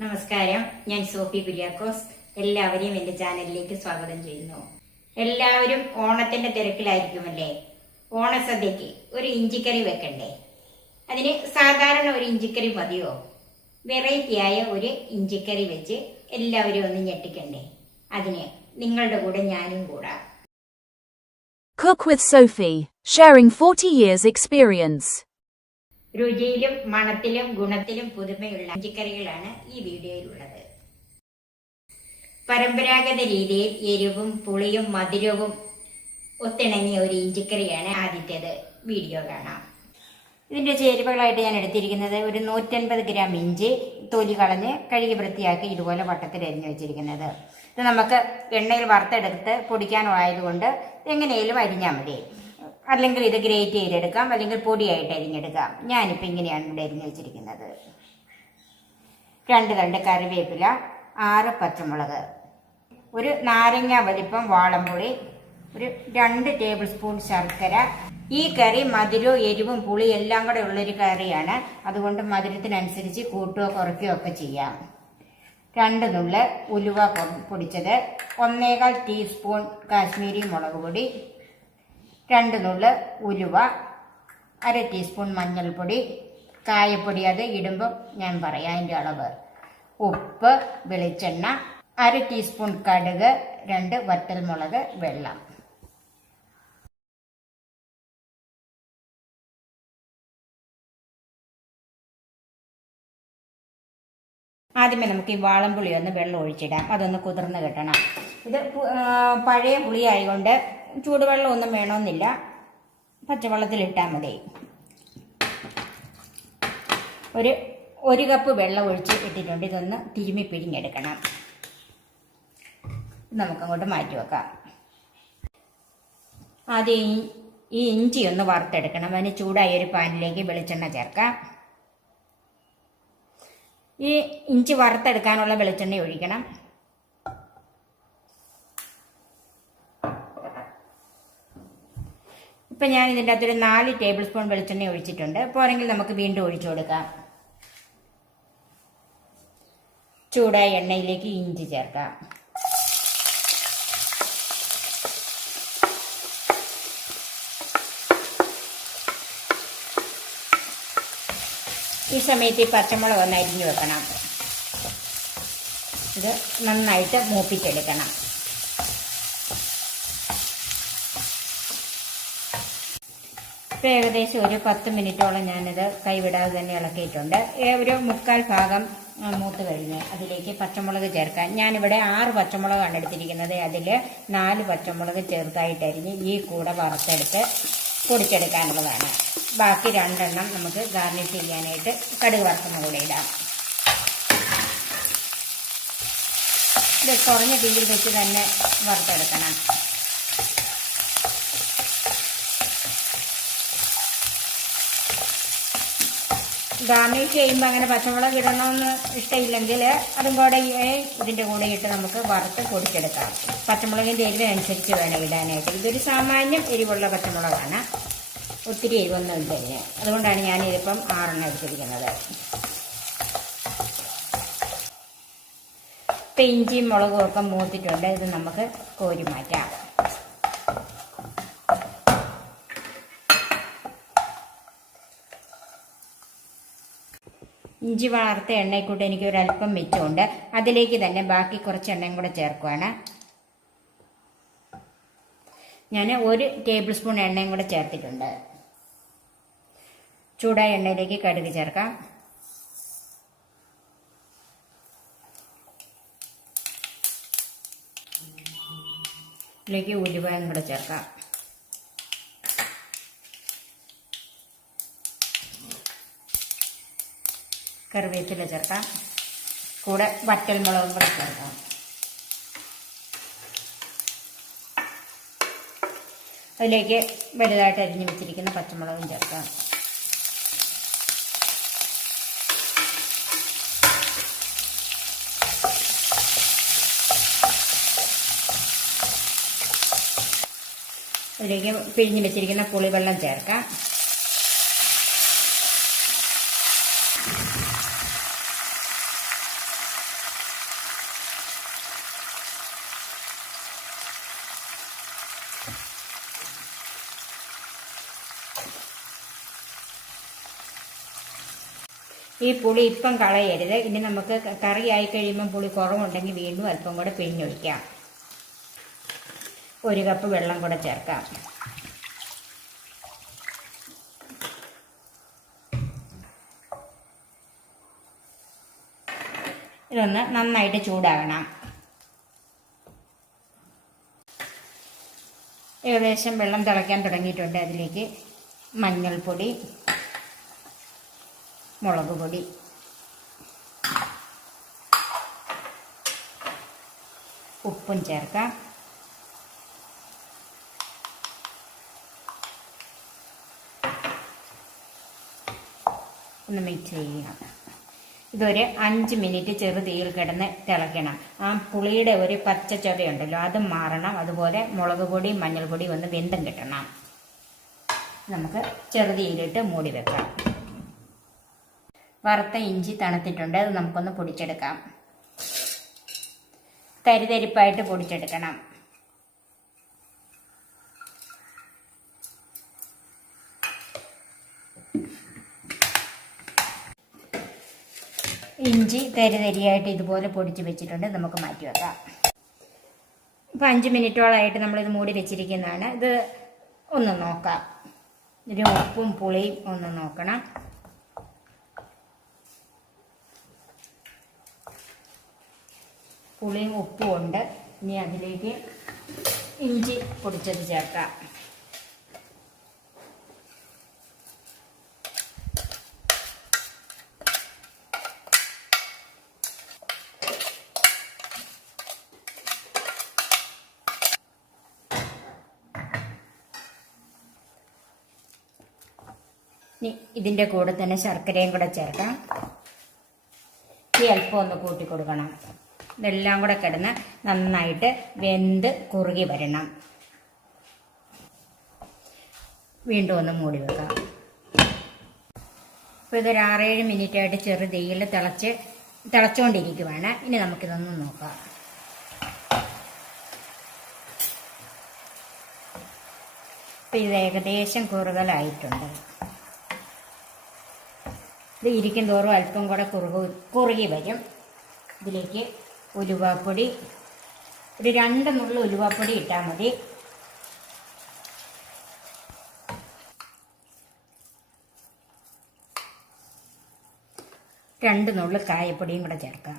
നമസ്കാരം, ഞാൻ സോഫി കുര്യാക്കോസ്. എല്ലാവരെയും എന്റെ ചാനലിലേക്ക് സ്വാഗതം ചെയ്യുന്നു. എല്ലാവരും ഓണത്തിന്റെ തിരക്കിലായിരിക്കുമല്ലേ? ഓണസദ്യക്ക് ഒരു ഇഞ്ചിക്കറി വെക്കണ്ടേ? അതിന് സാധാരണ ഒരു ഇഞ്ചിക്കറി മതിയോ? വെറൈറ്റിയായ ഒരു ഇഞ്ചിക്കറി വെച്ച് എല്ലാവരും ഒന്ന് ഞെട്ടിക്കണ്ടേ? അതിന് നിങ്ങളുടെ കൂടെ ഞാനും കൂടാ. Cook with Sophie, sharing 40 years experience. രുചിയിലും മണത്തിലും ഗുണത്തിലും പുതുമയുള്ള ഇഞ്ചിക്കറികളാണ് ഈ വീഡിയോയിലുള്ളത്. പരമ്പരാഗത രീതിയിൽ എരിവും പുളിയും മധുരവും ഒത്തിണങ്ങിയ ഒരു ഇഞ്ചിക്കറിയാണ് ആദ്യത്തേത്. വീഡിയോ കാണാം. ഇതിന്റെ ചേരുവകളായിട്ട് ഞാൻ എടുത്തിരിക്കുന്നത് ഒരു 150 ഗ്രാം ഇഞ്ചി, തൊലി കളഞ്ഞ് കഴുകി വൃത്തിയാക്കി ഇതുപോലെ വട്ടത്തിൽ അരിഞ്ഞു വെച്ചിരിക്കുന്നത്. ഇത് നമുക്ക് എണ്ണയിൽ വറുത്തെടുത്ത് പൊടിക്കാനായതുകൊണ്ട് എങ്ങനെയും അരിഞ്ഞാൽ മതി. അല്ലെങ്കിൽ ഇത് ഗ്രേറ്റ് ചെയ്തെടുക്കാം, അല്ലെങ്കിൽ പൊടിയായിട്ട് അരിഞ്ഞെടുക്കാം. ഞാനിപ്പോൾ ഇങ്ങനെയാണ് ഇവിടെ അരിഞ്ഞു വെച്ചിരിക്കുന്നത്. 2 തണ്ട് കറിവേപ്പില, 6 പച്ചമുളക്, ഒരു നാരങ്ങ വലിപ്പം വാളംപുളി, ഒരു 2 ടേബിൾ സ്പൂൺ ശർക്കര. ഈ കറി മധുരവും എരിവും പുളി എല്ലാം കൂടെ ഉള്ളൊരു കറിയാണ്. അതുകൊണ്ട് മധുരത്തിനനുസരിച്ച് കൂട്ടുകയോ കുറയ്ക്കുകയോ ഒക്കെ ചെയ്യാം. 2 നുള്ള് ഉലുവ പൊടിച്ചത്, 1.25 ടീസ്പൂൺ കാശ്മീരി മുളക് പൊടി, 2 നുള്ള് ഉലുവ, 1/2 ടീസ്പൂൺ മഞ്ഞൾപ്പൊടി, കായപ്പൊടി അത് ഇടുമ്പം ഞാൻ പറയാം അതിൻ്റെ അളവ്, ഉപ്പ്, വെളിച്ചെണ്ണ, 1/2 ടീസ്പൂൺ കടുക്, 2 വറ്റൽമുളക്, വെള്ളം. ആദ്യമേ നമുക്ക് ഈ വാളംപുളി ഒന്ന് വെള്ളം ഒഴിച്ചിടാം. അതൊന്ന് കുതിർന്ന് കിട്ടണം. ഇത് പഴയ പുളി ആയതുകൊണ്ട് ചൂടുവെള്ളം ഒന്നും വേണമെന്നില്ല, പച്ചവെള്ളത്തിലിട്ടാൽ മതി. ഒരു കപ്പ് വെള്ളം ഒഴിച്ച് ഇട്ടിട്ടുണ്ട്. ഇതൊന്ന് തിരുമ്മി പിഴിഞ്ഞെടുക്കണം. നമുക്കങ്ങോട്ട് മാറ്റി വെക്കാം. ആദ്യം ഈ ഇഞ്ചി ഒന്ന് വറുത്തെടുക്കണം. അതിന് ചൂടായ ഒരു പാനിലേക്ക് വെളിച്ചെണ്ണ ചേർക്കാം. ഈ ഇഞ്ചി വറുത്തെടുക്കാനുള്ള വെളിച്ചെണ്ണ ഒഴിക്കണം. ഇപ്പം ഞാൻ ഇതിൻ്റെ അകത്തൊരു 4 ടേബിൾ സ്പൂൺ വെളിച്ചെണ്ണ ഒഴിച്ചിട്ടുണ്ട്. പോരെങ്കിൽ നമുക്ക് വീണ്ടും ഒഴിച്ചു കൊടുക്കാം. ചൂടായ എണ്ണയിലേക്ക് ഇഞ്ചി ചേർക്കാം. ഈ സമയത്ത് ഈ പച്ചമുളക് ഒന്ന് അരിഞ്ഞു വെക്കണം. ഇത് നന്നായിട്ട് മൂപ്പിച്ചെടുക്കണം. ഇപ്പം ഏകദേശം ഒരു 10 മിനിറ്റോളം ഞാനിത് കൈവിടാതെ തന്നെ ഇളക്കിയിട്ടുണ്ട്. ഒരു 1/4 ഭാഗം മൂത്ത് കഴിഞ്ഞ് അതിലേക്ക് പച്ചമുളക് ചേർക്കാൻ ഞാനിവിടെ 6 പച്ചമുളകാണ് എടുത്തിരിക്കുന്നത്. അതിൽ 4 പച്ചമുളക് ചെറുതായിട്ടരിഞ്ഞ് ഈ കൂടെ വറുത്തെടുത്ത് പൊടിച്ചെടുക്കാനുള്ളതാണ്. ബാക്കി 2 എണ്ണം നമുക്ക് ഗാർണിഷ് ചെയ്യാനായിട്ട് കടുക് വറുക്കുന്ന കൂടെ ഇടാം. ഇത് കുറഞ്ഞ തീയിൽ വെച്ച് തന്നെ വറുത്തെടുക്കണം. ഗാർണിഷ് ചെയ്യുമ്പോൾ അങ്ങനെ പച്ചമുളക് ഇടണമെന്ന് ഇഷ്ടമില്ലെങ്കിൽ അതും കൂടെ ഇതിൻ്റെ കൂടെ ഇട്ട് നമുക്ക് വറുത്ത് പൊടിച്ചെടുക്കാം. പച്ചമുളകിൻ്റെ എരിവിനനുസരിച്ച് വേണം ഇടാനായിട്ട്. ഇതൊരു സാമാന്യം എരിവുള്ള പച്ചമുളകാണ്, ഒത്തിരി എരിവൊന്നും ഇല്ല ഇതിന്. അതുകൊണ്ടാണ് ഞാനിതിപ്പം 6 എണ്ണം എടുത്തിരിക്കുന്നത്. ഇപ്പം ഇഞ്ചിയും മുളകും ഒക്കെ മൂത്തിട്ടുണ്ട്. ഇത് നമുക്ക് കോരി മാറ്റാം. ഇഞ്ചി വറുത്ത എണ്ണയെക്കൂട്ട് എനിക്ക് ഒരല്പം മിച്ചമുണ്ട്. അതിലേക്ക് തന്നെ ബാക്കി കുറച്ച് എണ്ണയും കൂടെ ചേർക്കുവാണ്. ഞാൻ 1 ടേബിൾ സ്പൂൺ എണ്ണയും കൂടെ ചേർത്തിട്ടുണ്ട്. ചൂടായ എണ്ണയിലേക്ക് കടുക് ചേർക്കാം. ഇതിലേക്ക് ഉലുവയും കൂടെ ചേർക്കാം. കറിവേപ്പില ചേർക്കാം. കൂടെ വറ്റൽമുളകും കൂടെ ചേർക്കാം. അതിലേക്ക് വലുതായിട്ട് അരിഞ്ഞു വെച്ചിരിക്കുന്ന പച്ചമുളകും ചേർക്കാം. അതിലേക്ക് പിഴിഞ്ഞ് വെച്ചിരിക്കുന്ന പുളിവെള്ളം ചേർക്കാം. ഈ പുളി ഇപ്പം കളയരുത്. ഇനി നമുക്ക് കറിയായി കഴിയുമ്പം പുളി കുറവുണ്ടെങ്കിൽ വീണ്ടും അല്പം കൂടെ പിഴിഞ്ഞൊഴിക്കാം. 1 കപ്പ് വെള്ളം കൂടെ ചേർക്കാം. ഇതൊന്ന് നന്നായിട്ട് ചൂടാകണം. ഏകദേശം വെള്ളം തിളയ്ക്കാൻ തുടങ്ങിയിട്ടുണ്ട്. അതിലേക്ക് മഞ്ഞൾപ്പൊടി, മുളക് പൊടി, ഉപ്പും ചേർക്കാം. ഒന്ന് മിക്സ് ചെയ്യുക. ഇതൊരു 5 മിനിറ്റ് ചെറുതീയിൽ കിടന്ന് തിളയ്ക്കണം. ആ പുളിയുടെ ഒരു പച്ച ചൊവയുണ്ടല്ലോ അത് മാറണം. അതുപോലെ മുളക് പൊടി മഞ്ഞൾപ്പൊടി ഒന്ന് വെന്തും കിട്ടണം. നമുക്ക് ചെറുതീയിലിട്ട് മൂടി വെക്കാം. വറുത്ത ഇഞ്ചി തണുത്തിട്ടുണ്ട്. അത് നമുക്കൊന്ന് പൊടിച്ചെടുക്കാം. തരിതരിപ്പായിട്ട് പൊടിച്ചെടുക്കണം. ഇഞ്ചി തരിതരിയായിട്ട് ഇതുപോലെ പൊടിച്ച് വെച്ചിട്ടുണ്ട്. നമുക്ക് മാറ്റി വെക്കാം. ഇപ്പം 5 മിനിറ്റോളമായിട്ട് നമ്മളിത് മൂടി വെച്ചിരിക്കുന്നതാണ്. ഇത് ഒന്ന് നോക്കാം. ഇതിന് ഉപ്പും പുളിയും ഒന്ന് നോക്കണം. പുളിയും ഉപ്പും ഉണ്ട്. ഇനി അതിലേക്ക് ഇഞ്ചി പൊടിച്ചത് ചേർക്കാം. ഇതിൻ്റെ കൂടെ തന്നെ ശർക്കരയും കൂടെ ചേർക്കാം. ഈ അല്പം ഒന്ന് കൂട്ടി കൊടുക്കണം. ഇതെല്ലാം കൂടെ കിടന്ന് നന്നായിട്ട് വെന്ത് കുറുകി വരണം. വീണ്ടും ഒന്ന് മൂടി വെക്കാം. ഇപ്പോൾ ഇതൊരു 6-7 മിനിറ്റായിട്ട് ചെറുതീയിൽ തിളച്ചുകൊണ്ടിരിക്കുവാണ്. ഇനി നമുക്കിതൊന്ന് നോക്കാം. ഇപ്പം ഇത് ഏകദേശം കുറുകലായിട്ടുണ്ട്. ഇത് ഇരിക്കും തോറും അല്പം കൂടെ കുറുകി വരും. ഇതിലേക്ക് ഉലുവാപ്പൊടി, ഒരു 2 നുള്ളു ഉലുവാപ്പൊടി ഇട്ടാൽ മതി. രണ്ട് നുള്ളു കായപ്പൊടിയും കൂടെ ചേർക്കാം.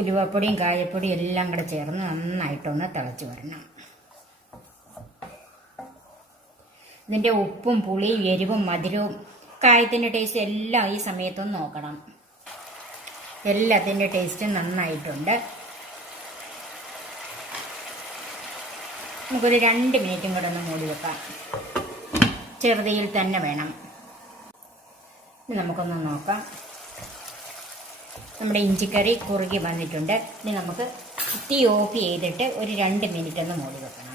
ഉലുവപ്പൊടിയും കായപ്പൊടിയും എല്ലാം കൂടെ ചേർന്ന് നന്നായിട്ടൊന്ന് തിളച്ച് വരണം. ഇതിൻ്റെ ഉപ്പും പുളിയും എരിവും മധുരവും കായത്തിൻ്റെ ടേസ്റ്റ് എല്ലാം ഈ സമയത്തൊന്ന് നോക്കണം. എല്ലാത്തിൻ്റെ ടേസ്റ്റും നന്നായിട്ടുണ്ട്. നമുക്കൊരു 2 മിനിറ്റും കൂടെ ഒന്ന് മൂടി വെക്കാം. ചെറുതീയിൽ തന്നെ വേണം. ഇനി നമുക്കൊന്ന് നോക്കാം. നമ്മുടെ ഇഞ്ചിക്കറി കുറുകി വന്നിട്ടുണ്ട്. ഇനി നമുക്ക് തീ ഓഫ് ചെയ്തിട്ട് ഒരു 2 മിനിറ്റ് ഒന്ന് മൂടി വെക്കണം.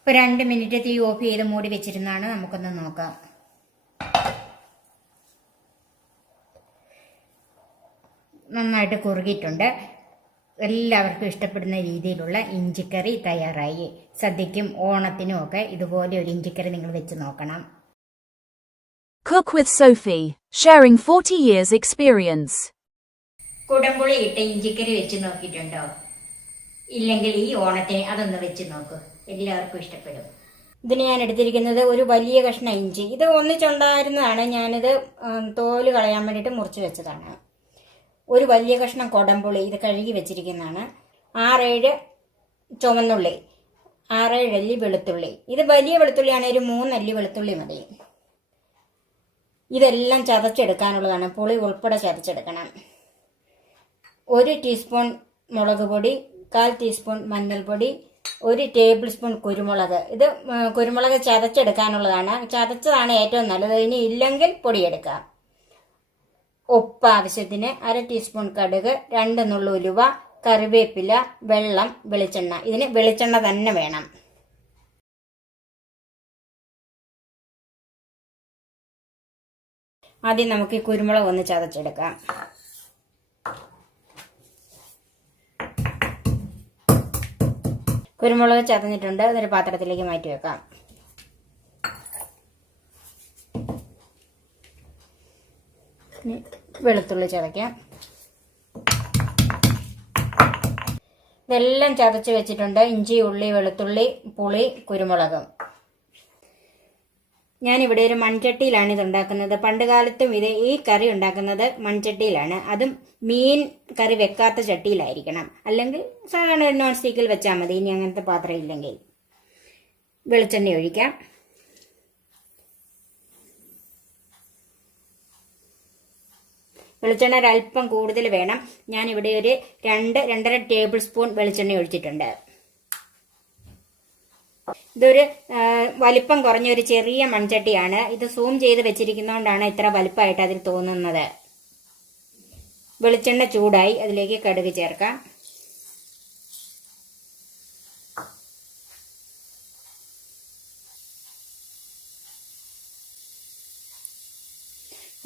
ഇപ്പോൾ 2 മിനിറ്റ് തീ ഓഫ് ചെയ്ത് മൂടി വെച്ചിരുന്നാണ്. നമുക്കൊന്ന് നോക്കാം. നന്നായിട്ട് കുറുകിയിട്ടുണ്ട്. എല്ലാവർക്കും ഇഷ്ടപ്പെടുന്ന രീതിയിലുള്ള ഇഞ്ചിക്കറി തയ്യാറായി. സദ്യക്കും ഓണത്തിനും ഒക്കെ ഇതുപോലെ ഒരു ഇഞ്ചിക്കറി നിങ്ങൾ വെച്ച് നോക്കണം. Cook with Sophie, sharing 40 years experience. കുടംപുളി ഇട്ട ഇഞ്ചിക്കറി വെച്ച് നോക്കിയിട്ടുണ്ടോ? ഇല്ലെങ്കിൽ ഈ ഓണത്തിന് അതൊന്ന് വെച്ച് നോക്കൂ. എല്ലാവർക്കും ഇഷ്ടപ്പെടും. ഇതിന് ഞാൻ എടുത്തിരിക്കുന്നത് ഒരു വലിയ കഷ്ണം ഇഞ്ചി. ഇത് ഒന്നിച്ചുണ്ടായിരുന്നതാണ്. ഞാനിത് തോല് കളയാൻ വേണ്ടിയിട്ട് മുറിച്ച് വെച്ചതാണ്. ഒരു വലിയ കഷ്ണം കുടംപുളി, ഇത് കഴുകി വെച്ചിരിക്കുന്നതാണ്. 6-7 ചുവന്നുള്ളി, 6-7 അല്ലി വെളുത്തുള്ളി. ഇത് വലിയ വെളുത്തുള്ളിയാണ്. ഒരു 3 അല്ലി വെളുത്തുള്ളി മതി. ഇതെല്ലാം ചതച്ചെടുക്കാനുള്ളതാണ്. പുളി ഉൾപ്പെടെ ചതച്ചെടുക്കണം. 1 ടീസ്പൂൺ മുളക് പൊടി, 1/4 ടീസ്പൂൺ മഞ്ഞൾപ്പൊടി, 1 ടേബിൾ സ്പൂൺ കുരുമുളക്. ഇത് കുരുമുളക് ചതച്ചെടുക്കാനുള്ളതാണ്. ചതച്ചതാണ് ഏറ്റവും നല്ലത്. ഇനി ഇല്ലെങ്കിൽ പൊടിയെടുക്കാം. ഉപ്പ് ആവശ്യത്തിന്, 1/2 ടീസ്പൂൺ കടുക്, 2 നുള്ളു ഉലുവ, കറിവേപ്പില, വെള്ളം, വെളിച്ചെണ്ണ. ഇതിന് വെളിച്ചെണ്ണ തന്നെ വേണം. ആദ്യം നമുക്ക് ഈ കുരുമുളക് ഒന്ന് ചതച്ചെടുക്കാം. കുരുമുളക് ചതഞ്ഞിട്ടുണ്ട്. അതൊരു പാത്രത്തിലേക്ക് മാറ്റി വെക്കാം. വെളുത്തുള്ളി ചതയ്ക്കാം. ഇതെല്ലാം ചതച്ച് വെച്ചിട്ടുണ്ട്. ഇഞ്ചി, ഉള്ളി, വെളുത്തുള്ളി, പുളി, കുരുമുളകും. ഞാനിവിടെ ഒരു മൺചട്ടിയിലാണ് ഇത് ഉണ്ടാക്കുന്നത്. പണ്ട് കാലത്തും ഈ കറി ഉണ്ടാക്കുന്നത് മൺചട്ടിയിലാണ്. അതും മീൻ കറി വെക്കാത്ത ചട്ടിയിലായിരിക്കണം. അല്ലെങ്കിൽ സാധാരണ ഒരു നോൺ സ്റ്റിക്കിൽ വെച്ചാൽ മതി. ഇനി അങ്ങനത്തെ പാത്രം ഇല്ലെങ്കിൽ വെളിച്ചെണ്ണ ഒഴിക്കാം. വെളിച്ചെണ്ണ ഒരല്പം കൂടുതൽ വേണം. ഞാനിവിടെ ഒരു 2-2.5 ടേബിൾ സ്പൂൺ വെളിച്ചെണ്ണ ഒഴിച്ചിട്ടുണ്ട്. ഇതൊരു വലിപ്പം കുറഞ്ഞ ഒരു ചെറിയ മൺചട്ടിയാണ്. ഇത് സൂം ചെയ്ത് വെച്ചിരിക്കുന്നതുകൊണ്ടാണ് ഇത്ര വലിപ്പമായിട്ട് അതിൽ തോന്നുന്നത്. വെളിച്ചെണ്ണ ചൂടായി. അതിലേക്ക് കടുക് ചേർക്കാം.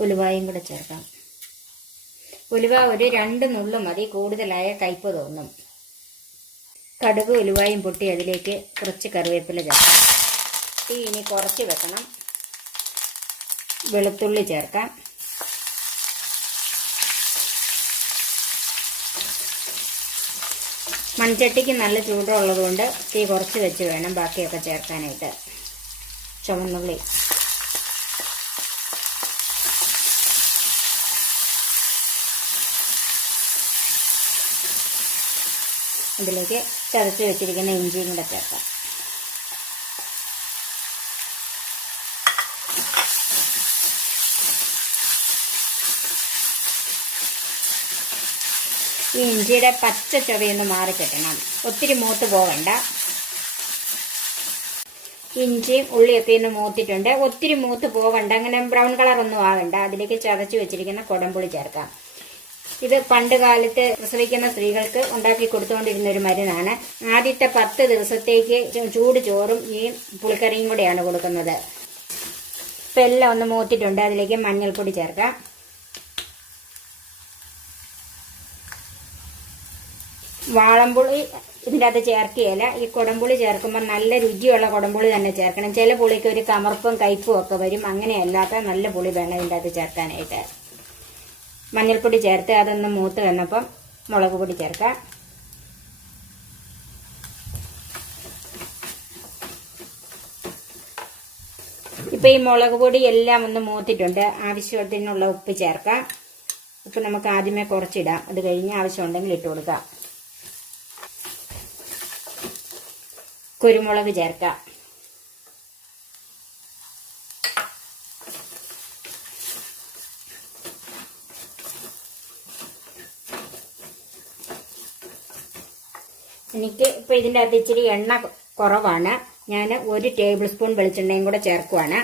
ഉലുവായും കൂടെ ചേർക്കാം. ഉലുവ ഒരു 2 നുള്ളു മതി, കൂടുതലായ കയ്പ് തോന്നും. കടുക് ഉലുവായും പൊട്ടി അതിലേക്ക് കുറച്ച് കറിവേപ്പില ചേർക്കാം. തീ ഇനി കുറച്ച് വെക്കണം. വെളുത്തുള്ളി ചേർക്കാം. മൺചട്ടിക്ക് നല്ല ചൂടുള്ളതുകൊണ്ട് തീ കുറച്ച് വെച്ച് വേണം ബാക്കിയൊക്കെ ചേർക്കാനായിട്ട്. ചുവന്നുള്ളി, അതിലേക്ക് ചതച്ച് വെച്ചിരിക്കുന്ന ഇഞ്ചിയും കൂടെ ചേർക്കാം. ഈ ഇഞ്ചിയുടെ പച്ച ചൊവയൊന്ന് മാറിക്കിട്ടണം. ഒത്തിരി മൂത്ത് പോകണ്ട. ഇഞ്ചിയും ഉള്ളിയൊക്കെ ഒന്ന് മൂത്തിട്ടുണ്ട്. ഒത്തിരി മൂത്ത് പോകണ്ട, അങ്ങനെ ബ്രൗൺ കളറൊന്നും ആകണ്ട. അതിലേക്ക് ചതച്ച് വെച്ചിരിക്കുന്ന കുടംപുളി ചേർക്കാം. ഇത് പണ്ട് കാലത്ത് പ്രസവിക്കുന്ന സ്ത്രീകൾക്ക് ഉണ്ടാക്കി കൊടുത്തുകൊണ്ടിരുന്ന ഒരു മരുന്നാണ്. ആദ്യത്തെ 10 ദിവസത്തേക്ക് ചൂട് ചോറും ഈ പുളിക്കറിയും കൂടെയാണ് കൊടുക്കുന്നത്. ഇപ്പം എല്ലാം ഒന്ന് മൂത്തിട്ടുണ്ട്. അതിലേക്ക് മഞ്ഞൾപ്പൊടി ചേർക്കാം. വാളംപുളി ഇതിൻ്റെ അകത്ത് ചേർക്കുകയില്ല. ഈ കുടംപുളി ചേർക്കുമ്പോൾ നല്ല രുചിയുള്ള കുടംപുളി തന്നെ ചേർക്കണം. ചില പുളിക്ക് ഒരു കമർപ്പും കയ്പും ഒക്കെ വരും. അങ്ങനെയല്ലാത്ത നല്ല പുളി വേണം ഇതിൻ്റെ അകത്ത് ചേർക്കാനായിട്ട്. മഞ്ഞൾപ്പൊടി ചേർത്ത് അതൊന്ന് മൂത്ത് വന്നപ്പം മുളക് പൊടി ചേർക്കാം. ഇപ്പം ഈ മുളക് പൊടി എല്ലാം ഒന്ന് മൂത്തിട്ടുണ്ട്. ആവശ്യത്തിനുള്ള ഉപ്പ് ചേർക്കാം. ഉപ്പ് നമുക്ക് ആദ്യമേ കുറച്ചിടാം. അത് കഴിഞ്ഞ് ആവശ്യമുണ്ടെങ്കിൽ ഇട്ട് കൊടുക്കാം. കുരുമുളക് ചേർക്കാം. എനിക്ക് ഇപ്പം ഇതിൻ്റെ അകത്ത് ഇച്ചിരി എണ്ണ കുറവാണ്. ഞാൻ 1 ടേബിൾ സ്പൂൺ വെളിച്ചെണ്ണയും കൂടെ ചേർക്കുവാണ്.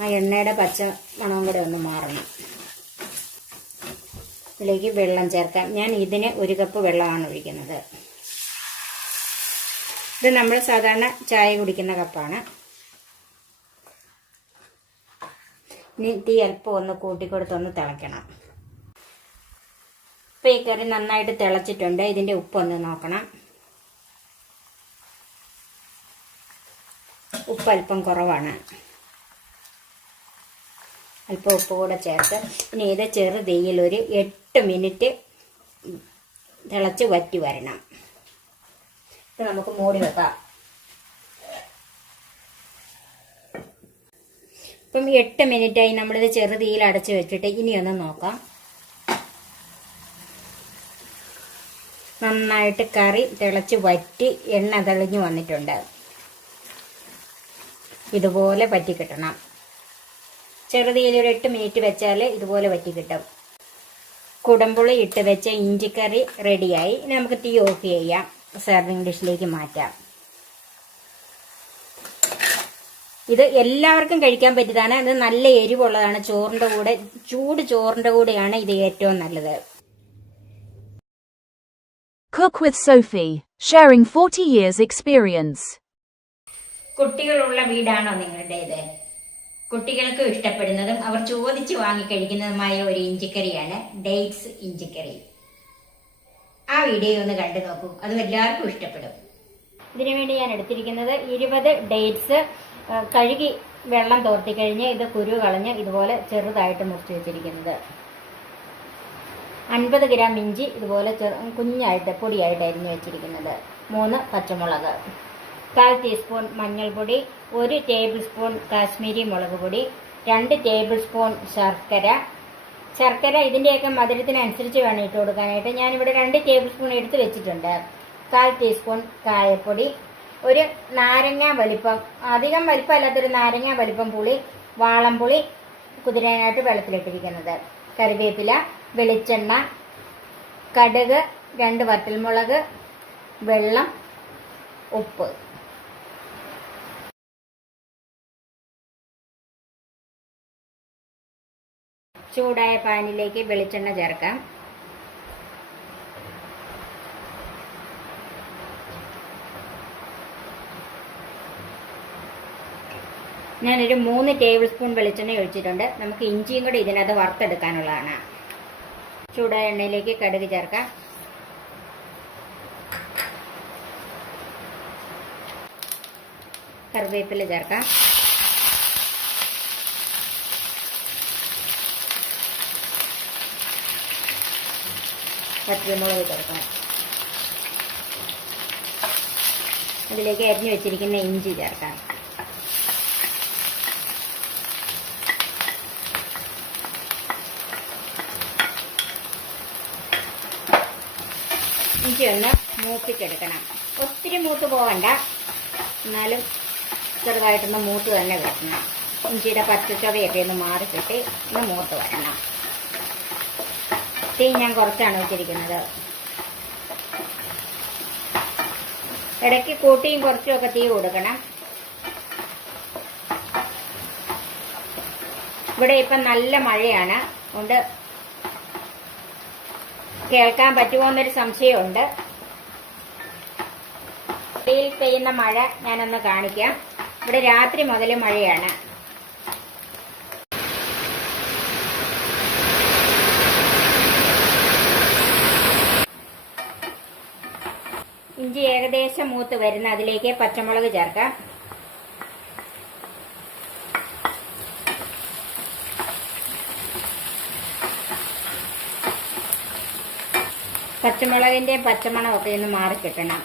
ആ എണ്ണയുടെ പച്ച മണവും കൂടെ ഒന്ന് മാറണം. ഇതിലേക്ക് വെള്ളം ചേർക്കാം. ഞാൻ ഇതിന് 1 കപ്പ് വെള്ളമാണ് ഒഴിക്കുന്നത്. ഇത് നമ്മൾ സാധാരണ ചായ കുടിക്കുന്ന കപ്പാണ്. ഇനി തീ അല്പം ഒന്ന് കൂട്ടിക്കൊടുത്തൊന്ന് തിളയ്ക്കണം. ഇപ്പം ഈ കറി നന്നായിട്ട് തിളച്ചിട്ടുണ്ട്. ഇതിൻ്റെ ഉപ്പൊന്ന് നോക്കണം. ഉപ്പ് അല്പം കുറവാണ്. അല്പം ഉപ്പ് കൂടെ ചേർത്ത് ഇനി ഇത് ചെറു തീയിൽ ഒരു 8 മിനിറ്റ് തിളച്ച് വറ്റി വരണം. ഇത് നമുക്ക് മൂടി വെക്കാം. ഇപ്പം 8 മിനിറ്റായി. നമ്മളിത് ചെറു തീയിൽ അടച്ച് വെച്ചിട്ട് ഇനിയൊന്ന് നോക്കാം. നന്നായിട്ട് കറി തിളച്ച് വറ്റി എണ്ണ തെളിഞ്ഞു വന്നിട്ടുണ്ട്. ഇതുപോലെ പറ്റി കിട്ടണം. ചെറുതീയിൽ ഒരു 8 മിനിറ്റ് വെച്ചാൽ ഇതുപോലെ വറ്റി കിട്ടും. കുടംപുളി ഇട്ട് വെച്ച ഇഞ്ചിക്കറി റെഡിയായി. ഇനി നമുക്ക് തീ ഓഫ് ചെയ്യാം. സെർവിങ് ഡിഷിലേക്ക് മാറ്റാം. ഇത് എല്ലാവർക്കും കഴിക്കാൻ പറ്റിയതാണ്. ഇത് നല്ല എരിവുള്ളതാണ്. ചോറിൻ്റെ കൂടെ, ചൂട് ചോറിൻ്റെ കൂടെയാണ് ഇത് ഏറ്റവും നല്ലത്. Cook with Sophie, sharing 40 years experience. കുട്ടികളുള്ള വീടാണോ നിങ്ങളുടേത്? കുട്ടികൾക്കും ഇഷ്ടപ്പെടുന്നതും അവർ ചോദിച്ച് വാങ്ങിക്കഴിക്കുന്നതുമായ ഒരു ഇഞ്ചിക്കറിയാണ് ഡേറ്റ്സ് ഇഞ്ചിക്കറി. ആ വീഡിയോ ഒന്ന് കണ്ടു നോക്കൂ, അത് എല്ലാവർക്കും ഇഷ്ടപ്പെടും. ഇതിനുവേണ്ടി ഞാൻ എടുത്തിരിക്കുന്നത് 20 ഡേറ്റ്സ് കഴുകി വെള്ളം തോർത്തിക്കഴിഞ്ഞ് ഇത് കുരു കളഞ്ഞ് ഇതുപോലെ ചെറുതായിട്ട് മുറിച്ച് വെച്ചിരിക്കുന്നത്. 50 ഗ്രാം ഇഞ്ചി ഇതുപോലെ കുഞ്ഞായിട്ട് പൊടിയായിട്ട് അരിഞ്ഞ് വെച്ചിരിക്കുന്നത്. 3 പച്ചമുളക്, 1/4 ടീസ്പൂൺ മഞ്ഞൾപ്പൊടി, 1 ടേബിൾ സ്പൂൺ കാശ്മീരി മുളക് പൊടി, 2 ടേബിൾ സ്പൂൺ ശർക്കര ഇതിൻ്റെയൊക്കെ മധുരത്തിനനുസരിച്ച് വേണം ഇട്ട് കൊടുക്കാനായിട്ട്. ഞാനിവിടെ 2 ടേബിൾ സ്പൂൺ എടുത്ത് വെച്ചിട്ടുണ്ട്. 1/4 ടീസ്പൂൺ കായപ്പൊടി, ഒരു നാരങ്ങ വലിപ്പം, അധികം വലിപ്പമല്ലാത്തൊരു നാരങ്ങ വലിപ്പം പുളി, വാളംപുളി കുതിരാനായിട്ട് വെള്ളത്തിലിട്ടിരിക്കുന്നത്, കറിവേപ്പില, വെളിച്ചെണ്ണ, കടുക്, 2 വറ്റൽമുളക്, വെള്ളം, ഉപ്പ്. ചൂടായ പാനിലേക്ക് വെളിച്ചെണ്ണ ചേർക്കാം. ഞാനൊരു 3 ടേബിൾ സ്പൂൺ വെളിച്ചെണ്ണ ഒഴിച്ചിട്ടുണ്ട്. നമുക്ക് ഇഞ്ചിയും കൂടി ഇതിനകത്ത് വറുത്തെടുക്കാനുള്ളതാണ്. ചൂടായ എണ്ണയിലേക്ക് കടുക് ചേർക്കാം. കറിവേപ്പില ചേർക്കാം. പച്ചമുളക് ചേർക്കാം. അതിലേക്ക് അരിഞ്ഞു വെച്ചിരിക്കുന്ന ഇഞ്ചി ചേർക്കാം. ഇഞ്ചി ഒന്ന് മൂപ്പിച്ചെടുക്കണം. ഒത്തിരി മൂത്ത് പോവണ്ട, എന്നാലും ചെറുതായിട്ടൊന്ന് മൂത്ത് തന്നെ വെക്കണം. ഇഞ്ചിയുടെ പച്ചച്ചവയൊക്കെ ഒന്ന് മാറിക്കിട്ടി ഒന്ന് മൂത്ത് വരണം. തീ ഞാൻ കുറച്ചാണ് വെച്ചിരിക്കുന്നത്. ഇടയ്ക്ക് കൂട്ടിയും കുറച്ചുമൊക്കെ തീ കൊടുക്കണം. ഇവിടെ ഇപ്പം നല്ല മഴയാണ്, അതുകൊണ്ട് കേൾക്കാൻ പറ്റുമോ എന്നൊരു സംശയമുണ്ട്. വെയിൽ പെയ്യുന്ന മഴ ഞാനൊന്ന് കാണിക്കാം. ഇവിടെ രാത്രി മുതൽ മഴയാണ്. ഇഞ്ചി ഏകദേശം മൂത്ത് വരുന്ന അതിലേക്ക് പച്ചമുളക് ചേർക്കാം. പച്ചമുളകിന്റെ പച്ചമണമൊക്കെ ഒന്ന് മാറിക്കിട്ടണം.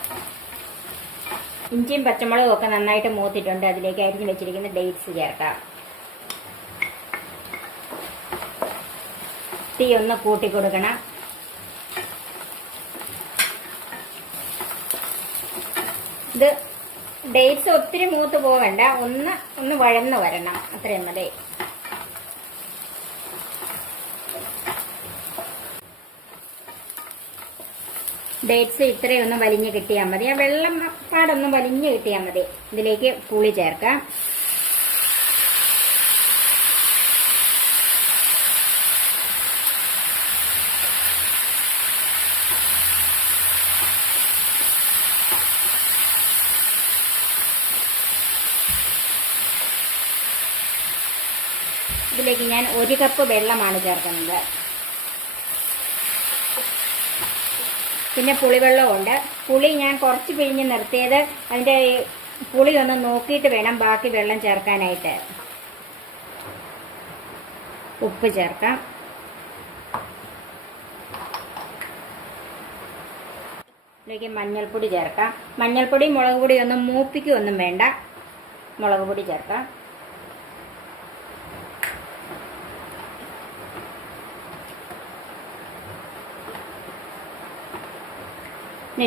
ഇഞ്ചിയും പച്ചമുളകും ഒക്കെ നന്നായിട്ട് മൂത്തിട്ടുണ്ട്. അതിലേക്ക് അരിഞ്ഞു വെച്ചിരിക്കുന്ന ഡേറ്റ്സ് ചേർക്കാം. തീ ഒന്ന് കൂട്ടി കൊടുക്കണം. ഇത് ഡേറ്റ്സ് ഒത്തിരി മൂത്ത് പോകണ്ട, ഒന്ന് വഴന്ന് വരണം, അത്രയും മതി. ഡേറ്റ്സ് ഇത്രയൊന്ന് വലിഞ്ഞ് കിട്ടിയാൽ മതി. ആ വെള്ളം പാടൊന്ന് വലിഞ്ഞ് കിട്ടിയാൽ മതി. ഇതിലേക്ക് പുളി ചേർക്കാം. ഇതിലേക്ക് ഞാൻ 1 കപ്പ് വെള്ളമാണ് ചേർക്കുന്നത്. പിന്നെ പുളിവെള്ളമുണ്ട്. പുളി ഞാൻ കുറച്ച് പിഴിഞ്ഞ് നിർത്തിയത് അതിൻ്റെ പുളി ഒന്ന് നോക്കിയിട്ട് വേണം ബാക്കി വെള്ളം ചേർക്കാനായിട്ട്. ഉപ്പ് ചേർക്കാം. ഇതിലേക്ക് മഞ്ഞൾപ്പൊടി ചേർക്കാം. മഞ്ഞൾപ്പൊടി മുളക് പൊടി ഒന്നും മൂപ്പിക്കൊന്നും വേണ്ട, മുളക് പൊടി ചേർക്കാം.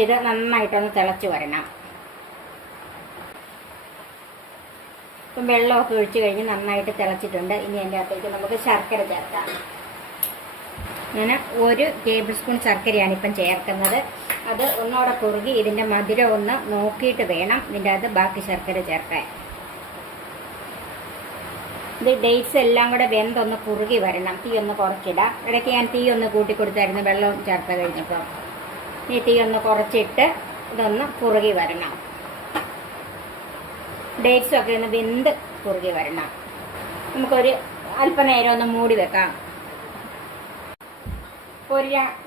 ഇത് നന്നായിട്ടൊന്ന് തിളച്ച് വരണം. ഇപ്പം വെള്ളമൊക്കെ ഒഴിച്ച് കഴിഞ്ഞ് നന്നായിട്ട് തിളച്ചിട്ടുണ്ട്. ഇനി അതിൻ്റെ അകത്തേക്ക് നമുക്ക് ശർക്കര ചേർക്കാം. ഞാൻ 1 ടേബിൾ സ്പൂൺ ശർക്കരയാണ് ഇപ്പം ചേർക്കുന്നത്. അത് ഒന്നുകൂടെ കുറുകി ഇതിൻ്റെ മധുരം ഒന്ന് നോക്കിയിട്ട് വേണം ഇതിൻ്റെ അകത്ത് ബാക്കി ശർക്കര ചേർക്കാൻ. ഇത് ഡേറ്റ്സ് എല്ലാം കൂടെ വെന്തൊന്ന് കുറുകി വരണം. തീ ഒന്ന് കുറച്ചിടാം. ഇടയ്ക്ക് ഞാൻ തീ ഒന്ന് കൂട്ടിക്കൊടുത്തായിരുന്നു വെള്ളം ചേർത്ത് കഴിഞ്ഞപ്പോൾ. ഈ തീ ഒന്ന് കുറച്ചിട്ട് ഇതൊന്ന് കുറുകി വരണം. ഡേറ്റ്സൊക്കെ ഒന്ന് വെന്ത് കുറുകി വരണം. നമുക്കൊരു അല്പനേരം ഒന്ന് മൂടി വെക്കാം.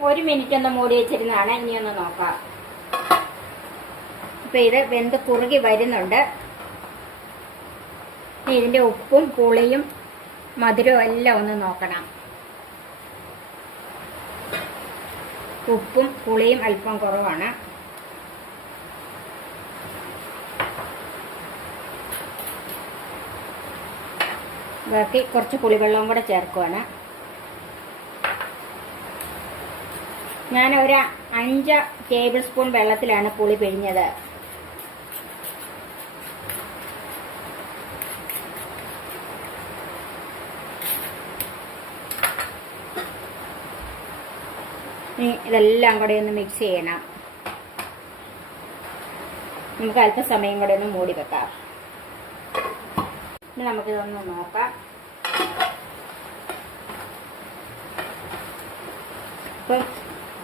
ഒരു മിനിറ്റ് ഒന്ന് മൂടി വെച്ചിരുന്നതാണ്. ഇനി ഒന്ന് നോക്കാം. ഇപ്പം ഇത് വെന്ത് കുറുകി വരുന്നുണ്ട്. ഇതിൻ്റെ ഉപ്പും പുളിയും മധുരവും എല്ലാം ഒന്ന് നോക്കണം. ഉപ്പും പുളിയും അല്പം കുറവാണ്. ബാക്കി കുറച്ച് പുളിവെള്ളവും കൂടെ ചേർക്കുവാണ്. ഞാൻ ഒരു 5 ടേബിൾ സ്പൂൺ വെള്ളത്തിലാണ് പുളി പിഴിഞ്ഞത്. ഇതെല്ലാം കൂടെ ഒന്ന് മിക്സ് ചെയ്യണം. നമുക്ക് അല്പസമയം കൂടെ ഒന്ന് മൂടി വെക്കാം. ഇനി നമുക്കിതൊന്ന് നോക്കാം. ഇപ്പം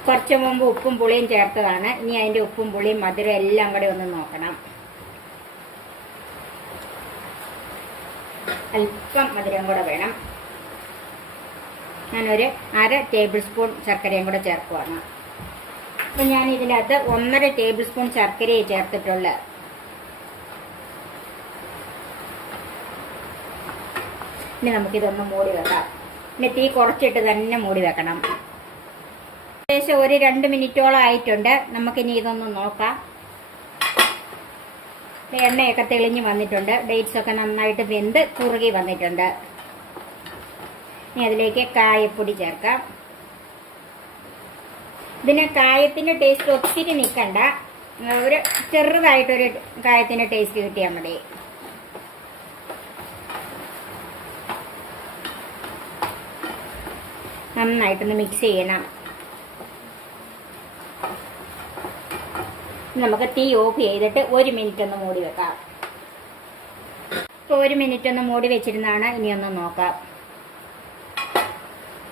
കുറച്ച് മുമ്പ് ഉപ്പും പുളിയും ചേർത്തതാണ്. ഇനി അതിൻ്റെ ഉപ്പും പുളിയും മധുരം എല്ലാം കൂടെ ഒന്ന് നോക്കണം. അല്പം മധുരം കൂടെ വേണം. ഞാനൊരു 1/2 ടേബിൾ സ്പൂൺ ശർക്കരയും കൂടെ ചേർക്കുവാണ്. അപ്പം ഞാൻ ഇതിനകത്ത് 1.5 ടേബിൾ സ്പൂൺ ശർക്കരയെ ചേർത്തിട്ടുള്ളൂ. ഇനി നമുക്കിതൊന്ന് മൂടി വെക്കാം. ഇനി തീ കുറച്ചിട്ട് തന്നെ മൂടി വെക്കണം. ഏകദേശം ഒരു 2 മിനിറ്റോളം ആയിട്ടുണ്ട്. നമുക്കിനി ഇതൊന്ന് നോക്കാം. എണ്ണയൊക്കെ തെളിഞ്ഞ് വന്നിട്ടുണ്ട്. ഡേറ്റ്സ് ഒക്കെ നന്നായിട്ട് വെന്ത് കുറുകി വന്നിട്ടുണ്ട്. ഇനി അതിലേക്ക് കായപ്പൊടി ചേർക്കാം. ഇതിന് കായത്തിന്റെ ടേസ്റ്റ് ഒത്തിരി നിൽക്കണ്ട. ഒരു ചെറുതായിട്ടൊരു കായത്തിന്റെ ടേസ്റ്റ് കിട്ടിയാൽ മതി. നന്നായിട്ടൊന്ന് മിക്സ് ചെയ്യണം. നമുക്ക് തീ ഓഫ് ചെയ്തിട്ട് 1 മിനിറ്റ് ഒന്ന് മൂടി വെക്കാം. ഇപ്പോൾ 1 മിനിറ്റ് ഒന്ന് മൂടി വെച്ചിരുന്നാണ്. ഇനി ഒന്ന് നോക്കാം.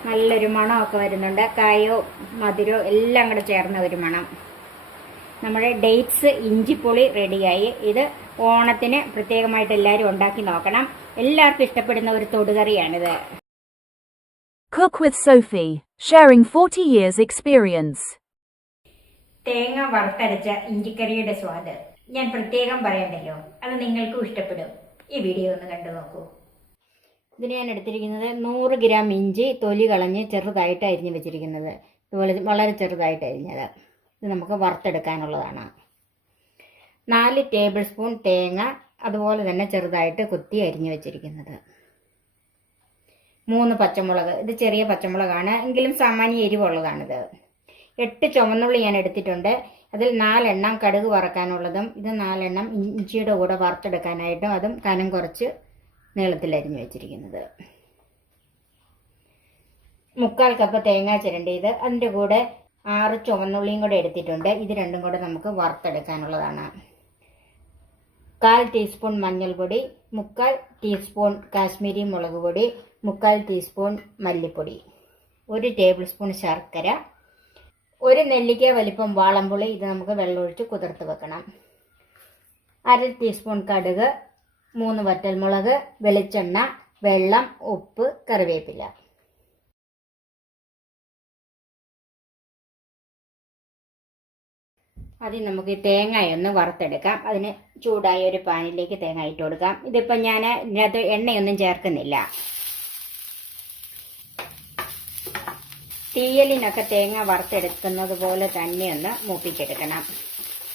നല്ലൊരു മണമൊക്കെ വരുന്നുണ്ട്. കായോ മധുരോ എല്ലാം കൂടെ ചേർന്ന ഒരു മണം. നമ്മുടെ ഡേറ്റ്സ് ഇഞ്ചിപ്പൊളി റെഡിയായി. ഇത് ഓണത്തിന് പ്രത്യേകമായിട്ട് എല്ലാവരും ഉണ്ടാക്കി നോക്കണം. എല്ലാവർക്കും ഇഷ്ടപ്പെടുന്ന ഒരു തൊടുകറിയാണിത്. Cook with Sophie, sharing 40 years experience. തേങ്ങ വറുത്തരച്ച ഇഞ്ചിക്കറിയുടെ സ്വാദ് ഞാൻ പ്രത്യേകം പറയണ്ടല്ലോ. അത് നിങ്ങൾക്കും ഇഷ്ടപ്പെടും. ഈ വീഡിയോ ഒന്ന് കണ്ടു നോക്കൂ. ഇതിന് ഞാൻ എടുത്തിരിക്കുന്നത് 100 ഗ്രാം ഇഞ്ചി തൊലി കളഞ്ഞ് ചെറുതായിട്ട് അരിഞ്ഞ് വെച്ചിരിക്കുന്നത്. ഇതുപോലെ വളരെ ചെറുതായിട്ട് അരിഞ്ഞത്. ഇത് നമുക്ക് വറുത്തെടുക്കാനുള്ളതാണ്. 4 ടേബിൾ സ്പൂൺ തേങ്ങ അതുപോലെ തന്നെ ചെറുതായിട്ട് കുത്തി അരിഞ്ഞ് വെച്ചിരിക്കുന്നത്. 3 പച്ചമുളക്. ഇത് ചെറിയ പച്ചമുളകാണ്, എങ്കിലും സാമാന്യ എരിവുള്ളതാണിത്. 8 ചുവന്നുള്ളി ഞാൻ എടുത്തിട്ടുണ്ട്. അതിൽ 4 എണ്ണം കടുക് വറക്കാനുള്ളതും ഇത് 4 എണ്ണം ഇഞ്ചിയുടെ കൂടെ വറുത്തെടുക്കാനായിട്ടും അതും കനം കുറച്ച് നീളത്തിൽ അരിഞ്ഞു വെച്ചിരിക്കുന്നത്. 1/4 കപ്പ് തേങ്ങ ചിരണ്ടിയത്. അതിൻ്റെ കൂടെ 6 ചുവന്നുള്ളിയും കൂടെ എടുത്തിട്ടുണ്ട്. ഇത് രണ്ടും കൂടെ നമുക്ക് വറുത്തെടുക്കാനുള്ളതാണ്. 1/4 ടീസ്പൂൺ മഞ്ഞൾപ്പൊടി, 1/4 ടീസ്പൂൺ കാശ്മീരി മുളക് പൊടി, 1/4 ടീസ്പൂൺ മല്ലിപ്പൊടി, 1 ടേബിൾ സ്പൂൺ ശർക്കര, 1 നെല്ലിക്ക വലിപ്പം വാളംപുളി. ഇത് നമുക്ക് വെള്ളമൊഴിച്ച് കുതിർത്ത് വെക്കണം. 1/2 ടീസ്പൂൺ കടുക്, 3 വറ്റൽമുളക്, വെളിച്ചെണ്ണ, വെള്ളം, ഉപ്പ്, കറിവേപ്പില. ആദ്യം നമുക്ക് ഈ തേങ്ങയൊന്ന് വറുത്തെടുക്കാം. അതിന് ചൂടായ ഒരു പാനിലേക്ക് തേങ്ങ ഇട്ട് കൊടുക്കാം. ഇതിപ്പോൾ ഞാൻ ഇതിനകത്ത് എണ്ണയൊന്നും ചേർക്കുന്നില്ല. തീയലിനൊക്കെ തേങ്ങ വറുത്തെടുക്കുന്നത് പോലെ തന്നെ ഒന്ന് മൂപ്പിച്ചെടുക്കണം.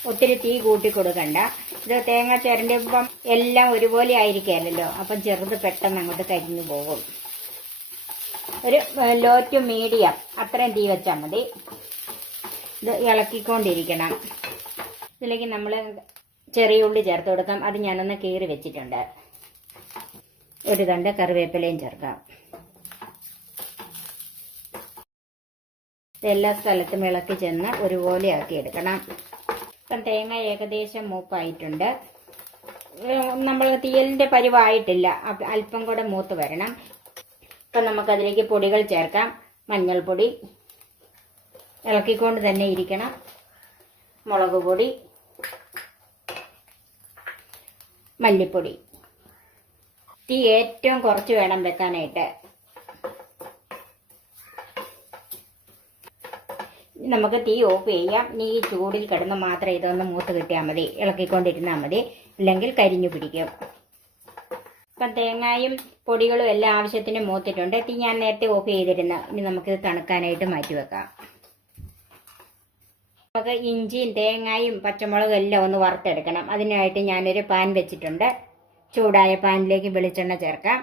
ഒത്തിരി തീ കൂട്ടി കൊടുക്കണ്ട. ഇത് തേങ്ങ ചിരണ്ടിയപ്പം എല്ലാം ഒരുപോലെ ആയിരിക്കാമല്ലോ. അപ്പം ചെറുത് പെട്ടെന്ന് അങ്ങോട്ട് കരിഞ്ഞു പോകും. ഒരു ലോ ടു മീഡിയം അത്രയും തീ വെച്ചാൽ മതി. ഇത് ഇളക്കിക്കൊണ്ടിരിക്കണം. ഇതിലേക്ക് നമ്മൾ ചെറിയ ഉള്ളി ചേർത്ത് കൊടുക്കാം. അത് ഞാനൊന്ന് കീറി വെച്ചിട്ടുണ്ട്. ഒരു തണ്ട് കറിവേപ്പിലയും ചേർക്കാം. എല്ലാ സ്ഥലത്തും ഇളക്കി ചെന്ന് ഒരുപോലെ ആക്കി എടുക്കണം. ഇപ്പം തേങ്ങ ഏകദേശം മൂപ്പായിട്ടുണ്ട്. നമ്മൾ തീയലിൻ്റെ പരിവായിട്ടില്ല, അല്പം കൂടെ മൂത്ത് വരണം. ഇപ്പം നമുക്കതിലേക്ക് പൊടികൾ ചേർക്കാം. മഞ്ഞൾപ്പൊടി ഇളക്കിക്കൊണ്ട് തന്നെ ഇരിക്കണം. മുളക് പൊടി, മല്ലിപ്പൊടി, തീ ഏറ്റവും കുറച്ച് വേണം വെക്കാനായിട്ട്. നമുക്ക് തീ ഓഫ് ചെയ്യാം. ഇനി ഈ ചൂടിൽ കിടന്ന് മാത്രം ഇതൊന്ന് മൂത്ത് കിട്ടിയാൽ മതി. ഇളക്കിക്കൊണ്ടിരുന്നാൽ മതി, ഇല്ലെങ്കിൽ കരിഞ്ഞു പിടിക്കും. ഇപ്പം തേങ്ങയും പൊടികളും എല്ലാം ആവശ്യത്തിന് മൂത്തിട്ടുണ്ട്. തീ ഞാൻ നേരത്തെ ഓഫ് ചെയ്തിരുന്നു. ഇനി നമുക്കിത് തണുക്കാനായിട്ട് മാറ്റി വെക്കാം. നമുക്ക് ഇഞ്ചിയും തേങ്ങയും പച്ചമുളകും എല്ലാം ഒന്ന് വറുത്തെടുക്കണം. അതിനായിട്ട് ഞാനൊരു പാൻ വെച്ചിട്ടുണ്ട്. ചൂടായ പാനിലേക്ക് വെളിച്ചെണ്ണ ചേർക്കാം.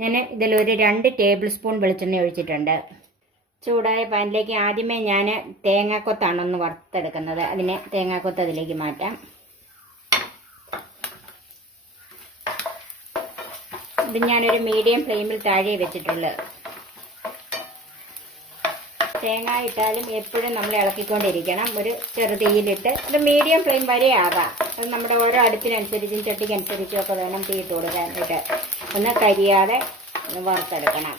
ഞാൻ ഇതിലൊരു 2 ടേബിൾ സ്പൂൺ വെളിച്ചെണ്ണ ഒഴിച്ചിട്ടുണ്ട്. ചൂടായ പാനിലേക്ക് ആദ്യമേ ഞാൻ തേങ്ങാക്കൊത്താണ് ഒന്ന് വറുത്തെടുക്കുന്നത്. അതിനെ തേങ്ങാക്കൊത്ത് അതിലേക്ക് മാറ്റാം. ഇത് ഞാനൊരു മീഡിയം ഫ്ലെയിമിൽ താഴെ വെച്ചിട്ടുള്ളൂ. തേങ്ങ ഇട്ടാലും എപ്പോഴും നമ്മൾ ഇളക്കിക്കൊണ്ടിരിക്കണം. ഒരു ചെറുതീയിലിട്ട് ഒരു മീഡിയം ഫ്ലെയിം വരെ ആകാം. അത് നമ്മുടെ ഓരോ അടുപ്പിനനുസരിച്ചും ചട്ടിക്കനുസരിച്ചും ഒക്കെ വേണം തീ ഇട്ട് കൊടുക്കാനായിട്ട്. ഒന്ന് കരിയാതെ വറുത്തെടുക്കണം.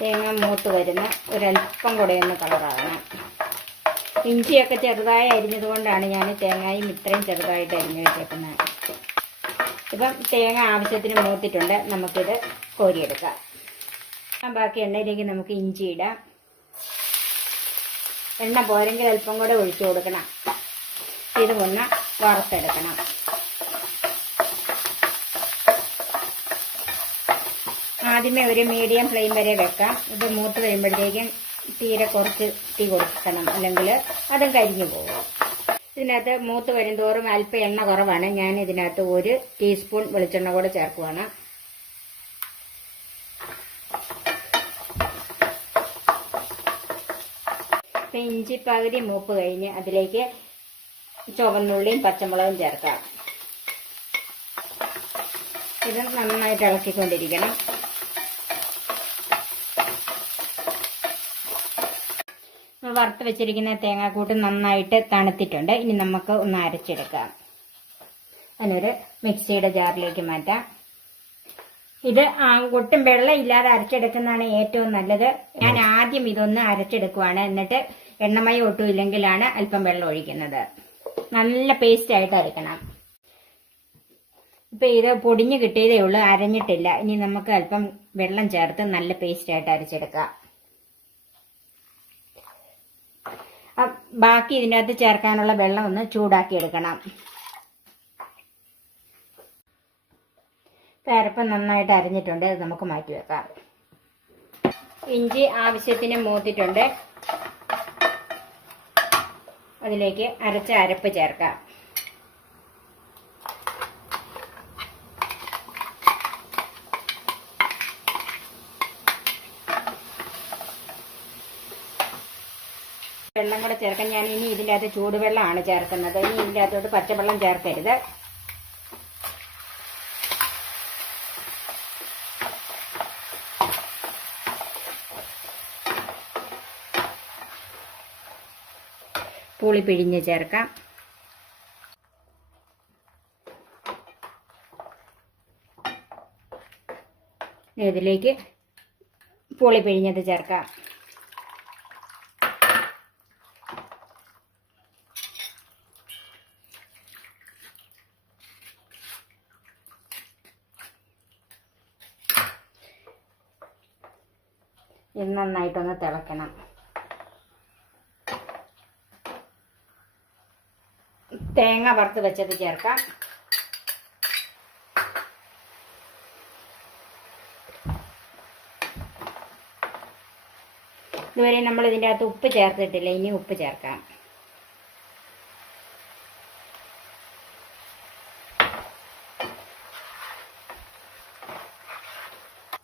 തേങ്ങ മൂത്ത് വരുന്ന ഒരല്പം കൂടെ ഒന്ന് കളറാകണം. ഇഞ്ചിയൊക്കെ ചെറുതായി അരിഞ്ഞതുകൊണ്ടാണ് ഞാൻ തേങ്ങയും ഇത്രയും ചെറുതായിട്ട് അരിഞ്ഞു വെച്ചേക്കുന്നത്. ഇപ്പം തേങ്ങ ആവശ്യത്തിന് മൂത്തിട്ടുണ്ട്. നമുക്കിത് കോരിയെടുക്കാം. ബാക്കി എണ്ണയിലേക്ക് നമുക്ക് ഇഞ്ചി ഇടാം. എണ്ണ പോരെങ്കിൽ അല്പം കൂടെ ഒഴിച്ചു കൊടുക്കണം. ഇത് ഒന്ന് വറുത്തെടുക്കണം. ആദ്യമേ ഒരു മീഡിയം ഫ്ലെയിം വരെ വെക്കാം. ഇത് മൂത്ത് വരുമ്പോഴത്തേക്കും തീരെ കുറച്ച് തീ കൊടുക്കണം, അല്ലെങ്കിൽ അതും കരിഞ്ഞു പോകും. ഇതിനകത്ത് മൂത്ത് വരുംതോറും അല്പം എണ്ണ കുറവാണ്. ഞാൻ ഇതിനകത്ത് 1 ടീസ്പൂൺ വെളിച്ചെണ്ണ കൂടെ ചേർക്കുവാണ്. ഇഞ്ചി പകുതി മൂപ്പ് കഴിഞ്ഞ് അതിലേക്ക് ചുവന്നുള്ളിയും പച്ചമുളകും ചേർക്കാം. ഇത് നന്നായിട്ട് ഇളക്കിക്കൊണ്ടിരിക്കണം. വറുത്ത് വെച്ചിരിക്കുന്ന തേങ്ങാക്കൂട്ട് നന്നായിട്ട് തണുത്തിട്ടുണ്ട്. ഇനി നമുക്ക് ഒന്ന് അരച്ചെടുക്കാം. അതിനൊരു മിക്സിയുടെ ജാറിലേക്ക് മാറ്റാം. ഇത് ഒട്ടും വെള്ളം ഇല്ലാതെ അരച്ചെടുക്കുന്നതാണ് ഏറ്റവും നല്ലത്. ഞാൻ ആദ്യം ഇതൊന്ന് അരച്ചെടുക്കുവാണ്. എന്നിട്ട് എണ്ണമയം ഒട്ടും ഇല്ലെങ്കിലാണ് അല്പം വെള്ളം ഒഴിക്കുന്നത്. നല്ല പേസ്റ്റ് ആയിട്ട് അരക്കണം. ഇപ്പൊ ഇത് പൊടിഞ്ഞു കിട്ടിയതേ ഉള്ളൂ, അരഞ്ഞിട്ടില്ല. ഇനി നമുക്ക് അല്പം വെള്ളം ചേർത്ത് നല്ല പേസ്റ്റ് ആയിട്ട് അരച്ചെടുക്കാം. ബാക്കി ഇതിനകത്ത് ചേർക്കാനുള്ള വെള്ളം ഒന്ന് ചൂടാക്കി എടുക്കണം. അരപ്പം നന്നായിട്ട് അരഞ്ഞിട്ടുണ്ട്. അത് നമുക്ക് മാറ്റി വെക്കാം. ഇഞ്ചി ആവശ്യത്തിന് മൂത്തിട്ടുണ്ട്. അതിലേക്ക് അരച്ച അരപ്പ് ചേർക്കാം. വെള്ളം കൂടെ ചേർക്കാൻ ഞാൻ ഇനി ഇതിൻ്റെ അകത്ത് ചൂടുവെള്ളമാണ് ചേർക്കുന്നത്. ഇനി ഇതിൻ്റെ അകത്തോട്ട് പച്ചവെള്ളം ചേർക്കരുത്. പുളി പിഴിഞ്ഞ് ചേർക്കാം. ഇതിലേക്ക് പുളി പിഴിഞ്ഞത് ചേർക്കാം. ഇത് നന്നായിട്ടൊന്ന് തിളക്കണം. തേങ്ങ വറുത്ത് വെച്ചത് ചേർക്കാം. ഇതുവരെ നമ്മൾ ഇതിൻ്റെ അകത്ത് ഉപ്പ് ചേർത്തിട്ടില്ല. ഇനി ഉപ്പ് ചേർക്കാം.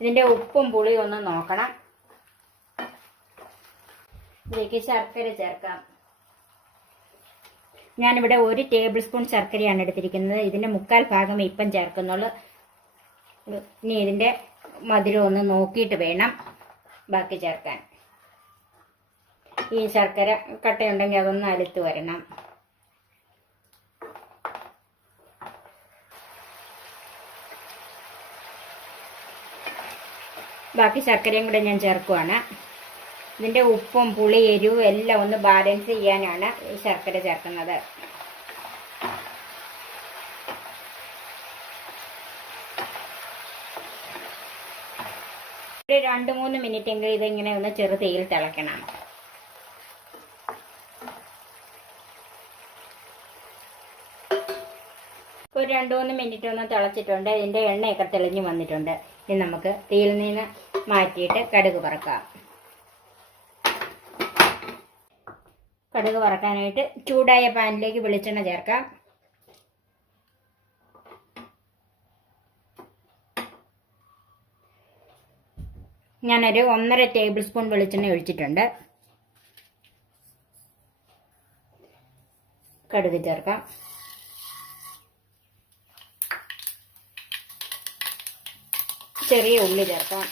ഇതിൻ്റെ ഉപ്പും പുളിയും ഒന്ന് നോക്കണം. ഇതിലേക്ക് ശർക്കര ചേർക്കാം. ഞാനിവിടെ 1 ടേബിൾ സ്പൂൺ ശർക്കരയാണ് എടുത്തിരിക്കുന്നത്. ഇതിൻ്റെ 1/4 ഭാഗം ഇപ്പം ചേർക്കുന്നുള്ളൂ. ഇനി ഇതിൻ്റെ മധുരം ഒന്ന് നോക്കിയിട്ട് വേണം ബാക്കി ചേർക്കാൻ. ഈ ശർക്കര കട്ടയുണ്ടെങ്കിൽ അതൊന്ന് അലുത്ത് വരണം. ബാക്കി ശർക്കരയും കൂടെ ഞാൻ ചേർക്കുവാണ്. ഇതിൻ്റെ ഉപ്പും പുളി എരിവും എല്ലാം ഒന്ന് ബാലൻസ് ചെയ്യാനാണ് ഈ ശർക്കര ചേർക്കുന്നത്. ഒരു 2-3 മിനിറ്റെങ്കിലും ഇതിങ്ങനെ ഒന്ന് ചെറു തീയിൽ തിളയ്ക്കണം. ഒരു 2-3 മിനിറ്റ് ഒന്ന് തിളച്ചിട്ടുണ്ട്. ഇതിൻ്റെ എണ്ണയൊക്കെ തെളിഞ്ഞ് വന്നിട്ടുണ്ട്. ഇനി നമുക്ക് തീയിൽ നിന്ന് മാറ്റിയിട്ട് കടുക് വറക്കാം. കടുക് വറക്കാനായിട്ട് ചൂടായ പാനിലേക്ക് വെളിച്ചെണ്ണ ചേർക്കാം. ഞാനൊരു 1.5 ടേബിൾ സ്പൂൺ വെളിച്ചെണ്ണ ഒഴിച്ചിട്ടുണ്ട്. കടുക് ചേർക്കാം. ചെറിയ ഉള്ളി ചേർക്കാം.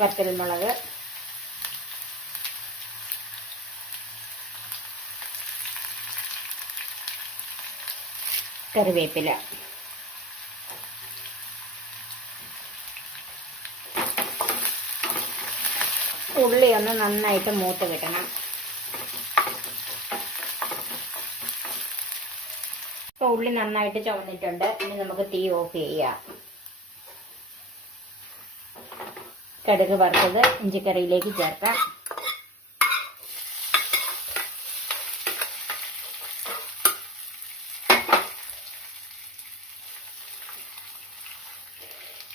വറ്റൽമുളക്, കറിവേപ്പില, ഉള്ളി ഒന്ന് നന്നായിട്ട് മൂത്ത് കിട്ടണം. ഇപ്പോൾ ഉള്ളി നന്നായിട്ട് ചുവന്നിട്ടുണ്ട്. ഇനി നമുക്ക് തീ ഓഫ് ചെയ്യാം. കടുക് വറുത്തത് ഇഞ്ചിക്കറിയിലേക്ക് ചേർക്കാം.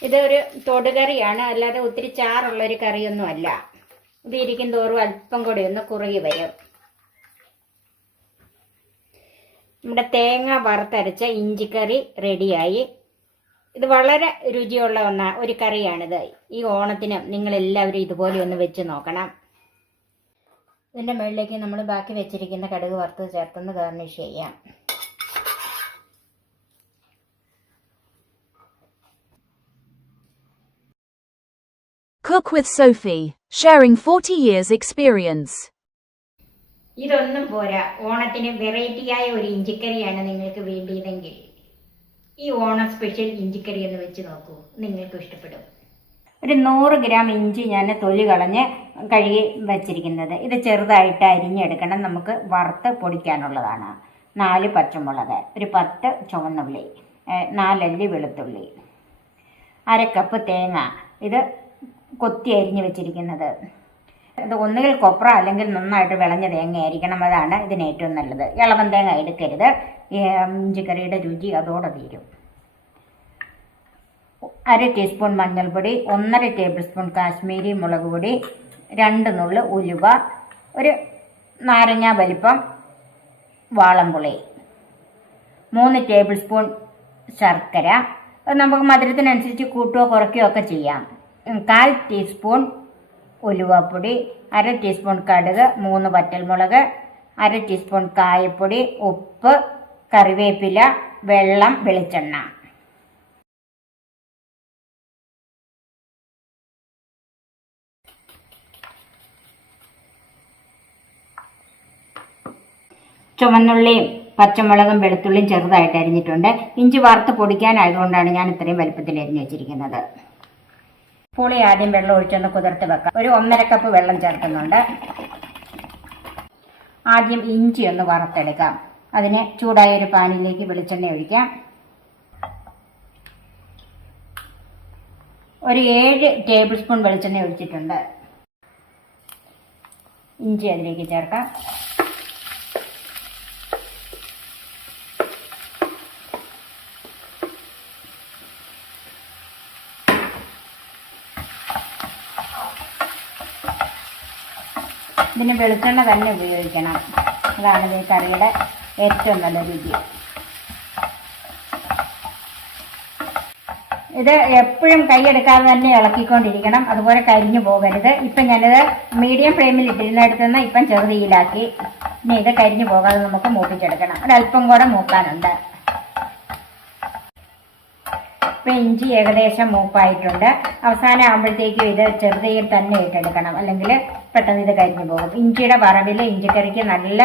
ഇതൊരു തൊടുകറിയാണ്, അല്ലാതെ ഒത്തിരി ചാറുള്ളൊരു കറിയൊന്നും അല്ല. ഇത് ഇരിക്കും തോറും അല്പം കൂടി ഒന്ന് കുറുകി വരും. നമ്മുടെ തേങ്ങ വറുത്തരച്ച ഇഞ്ചിക്കറി റെഡിയായി. ഇത് വളരെ രുചിയുള്ള ഒരു കറിയാണിത്. ഈ ഓണത്തിന് നിങ്ങളെല്ലാവരും ഇതുപോലെ ഒന്ന് വെച്ച് നോക്കണം. ഇതിൻ്റെ മുകളിലേക്ക് നമ്മൾ ബാക്കി വെച്ചിരിക്കുന്ന കടുക് വറുത്ത് ചേർത്തൊന്ന് ഗാർണിഷ് ചെയ്യാം. Cook with Sophie, sharing 40 years experience. ഇതൊന്നും പോരാ, ഓണത്തിന് വെറൈറ്റിയായ ഒരു ഇഞ്ചിക്കറിയാണ് നിങ്ങൾക്ക് വേണ്ടിയതെങ്കിൽ ഈ ഓണം സ്പെഷ്യൽ ഇഞ്ചിക്കറി എന്ന് വെച്ച് നോക്കൂ, നിങ്ങൾക്ക് ഇഷ്ടപ്പെടും. ഒരു 100 ഗ്രാം ഇഞ്ചി ഞാൻ തൊലി കളഞ്ഞ് കഴുകി വച്ചിരിക്കുന്നത്. ഇത് ചെറുതായിട്ട് അരിഞ്ഞെടുക്കണം. നമുക്ക് വറുത്ത് പൊടിക്കാനുള്ളതാണ്. 4 പച്ചമുളക്, ഒരു 10 ചുവന്നുള്ളി, 4 അല്ലി വെളുത്തുള്ളി, 1/2 കപ്പ് തേങ്ങ. ഇത് കൊത്തി അരിഞ്ഞ് വെച്ചിരിക്കുന്നത്. ഇത് ഒന്നുകിൽ കൊപ്ര അല്ലെങ്കിൽ നന്നായിട്ട് വിളഞ്ഞ തേങ്ങ ആയിരിക്കണം. അതാണ് ഇതിന് ഏറ്റവും നല്ലത്. ഇളവൻ തേങ്ങ എടുക്കരുത്. ഇഞ്ചിക്കറിയുടെ രുചി അതോടെ തീരും. 1/2 ടീസ്പൂൺ മഞ്ഞൾപ്പൊടി, 1.5 ടേബിൾ സ്പൂൺ കാശ്മീരി മുളക് പൊടി, 2 നുള്ള് ഉലുവ, ഒരു നാരങ്ങ വലിപ്പം വാളംപുളി, 3 ടേബിൾ സ്പൂൺ ശർക്കര. നമുക്ക് മധുരത്തിനനുസരിച്ച് കൂട്ടുകയോ കുറയ്ക്കുകയോ ഒക്കെ ചെയ്യാം. 1/4 ടീസ്പൂൺ ഉലുവപ്പൊടി, 1/2 ടീസ്പൂൺ കടുക്, 3 വറ്റൽമുളക്, 1/2 ടീസ്പൂൺ കായപ്പൊടി, ഉപ്പ്, കറിവേപ്പില, വെള്ളം, വെളിച്ചെണ്ണ. ചുവന്നുള്ളിയും പച്ചമുളകും വെളുത്തുള്ളിയും ചെറുതായിട്ട് അരിഞ്ഞിട്ടുണ്ട്. ഇഞ്ചി വറുത്ത് പൊടിക്കാനായതുകൊണ്ടാണ് ഞാൻ ഇത്രയും വലുപ്പത്തിൽ അരിഞ്ഞു വെച്ചിരിക്കുന്നത്. പുളി ആദ്യം വെള്ളം ഒഴിച്ചൊന്ന് കുതിർത്ത് വെക്കാം. ഒരു 1.5 കപ്പ് വെള്ളം ചേർക്കുന്നുണ്ട്. ആദ്യം ഇഞ്ചി ഒന്ന് വറുത്തെടുക്കാം. അതിന് ചൂടായ ഒരു പാനിലേക്ക് വെളിച്ചെണ്ണ ഒഴിക്കാം. ഒരു 7 ടേബിൾ സ്പൂൺ വെളിച്ചെണ്ണ ഒഴിച്ചിട്ടുണ്ട്. ഇഞ്ചി അതിലേക്ക് ചേർക്കാം. ഇതിന് വെളിച്ചെണ്ണ തന്നെ ഉപയോഗിക്കണം. അതാണ് ഈ കറിയുടെ ഏറ്റവും നല്ല രുചി. ഇത് എപ്പോഴും കൈയെടുക്കാതെ തന്നെ ഇളക്കിക്കൊണ്ടിരിക്കണം. അതുപോലെ കരിഞ്ഞു പോകരുത്. ഇപ്പം ഞാനിത് മീഡിയം ഫ്ലെയിമിൽ ഇട്ടിരുന്നിടത്തുനിന്ന് ഇപ്പം ചെറുതീയിലാക്കി. ഇനി ഇത് കരിഞ്ഞു പോകാതെ നമുക്ക് മൂപ്പിച്ചെടുക്കണം. ഒരല്പം കൂടെ മൂക്കാനുണ്ട്. ഇപ്പം ഇഞ്ചി ഏകദേശം മൂപ്പായിട്ടുണ്ട്. അവസാനം ആകുമ്പോഴത്തേക്കും ഇത് ചെറുതീയിൽ തന്നെ ഇട്ടെടുക്കണം, അല്ലെങ്കിൽ പെട്ടെന്ന് ഇത് കരിഞ്ഞു പോകും. ഇഞ്ചിയുടെ വറവിൽ ഇഞ്ചിക്കറിക്ക് നല്ല